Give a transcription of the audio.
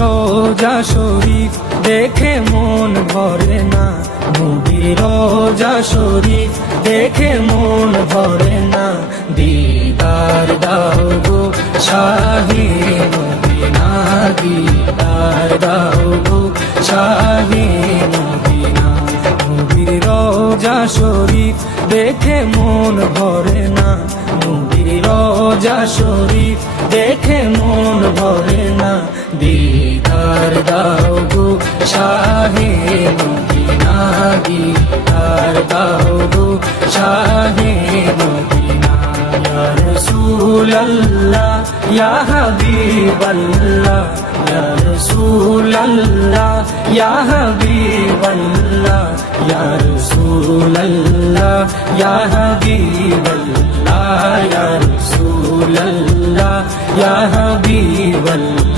রোজা শরীফ দেখে মন ভরে না, নবীর রোজা শরীফ দেখে মন ভরে না। দিদার দাও গো শাহে মদিনা, দিদার দাও গো শাহে মদিনা। নবীর রোজা শরীফ দেখে মন ভরে না, নবীর রোজা শরীফ দেখে মন ভরে না। দিদার দাও গো শাহে মদিনা, দিদার দাও গো শাহে মদিনা। ইয়া রাসূলুল্লাহ ইয়া হাবিবাল্লাহ, ইয়া রাসূলুল্লাহ ইয়া হাবিবাল্লাহ, ইয়া রাসূলুল্লাহ ইয়া হাবিবাল্লাহ, ইয়া রাসূলুল্লাহ ইয়া হাবিবাল্লাহ।